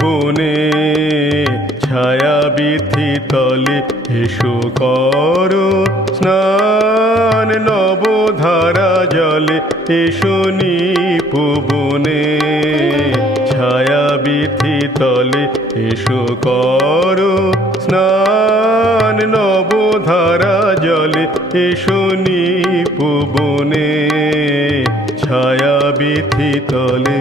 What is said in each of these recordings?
পবনে ছায়া বিথি তলে এসো করো স্নান নবধারা জলে এসো নিপবনে ছায়া বিথি তলে এসো করো স্নান নবধারা জলে এসো নিপবনে ছায়া বিথি তলে।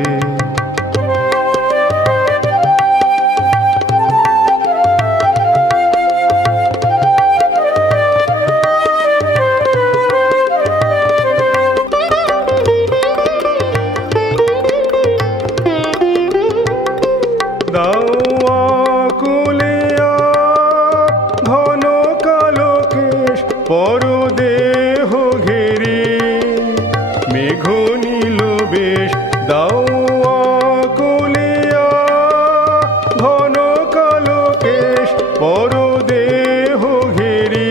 পরদেহ ঘেরে মেঘ নীল বেশ দাও আকুলিয়া ঘন কালো কেশ পরদেহ ঘেরে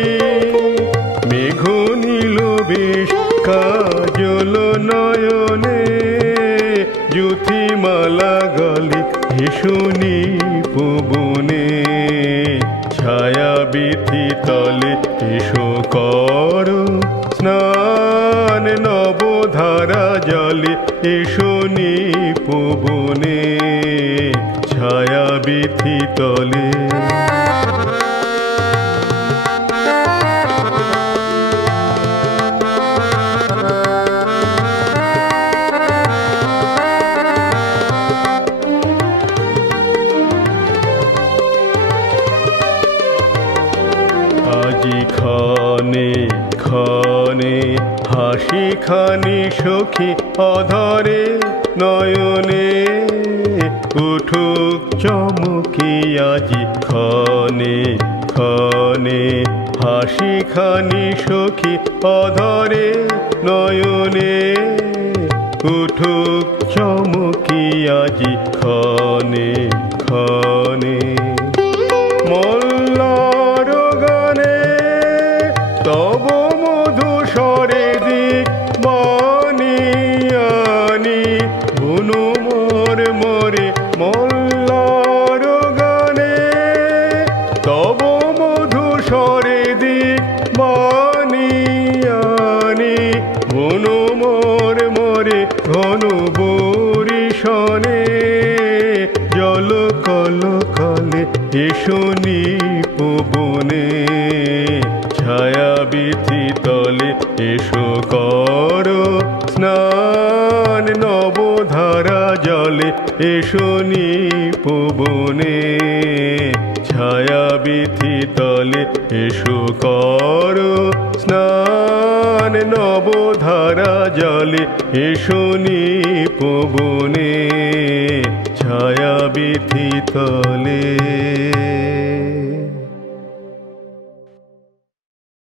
মেঘ নীল বেশ কাজল নয়নে জ্যোতিমালা গলে এসো নিপবনে ছায়া বিথি তলে এসো করো স্নান নবধারা জলে এসো নিপবনে ছায়া বিথি তলে। আজি ক্ষণে ক্ষণে হাসি খানি সখী অধরে নয়নে উঠুক চমকি আজি ক্ষণে ক্ষণে হাসি খানি সখী অধরে নয়নে উঠুক চমকি আজি ক্ষণে ক্ষণে। মল্লার গানে তব মধু স্বরে দিক বানিয়ানি বুনু মোর মোরে মল্লার গানে তব মধু স্বরে দিক বানিয়ানি বুনু মোর মোরে ঘন বরিশনে জল কল কলে এসো নিপবনে ছায়া বিথি তলে এসো করো স্নান নবধারা জলে এসো নিপবনে ছায়া বিথি তলে এসো করো স্নান নবধারা জলে এসো নিপবনে ছায়া বিথি তলে।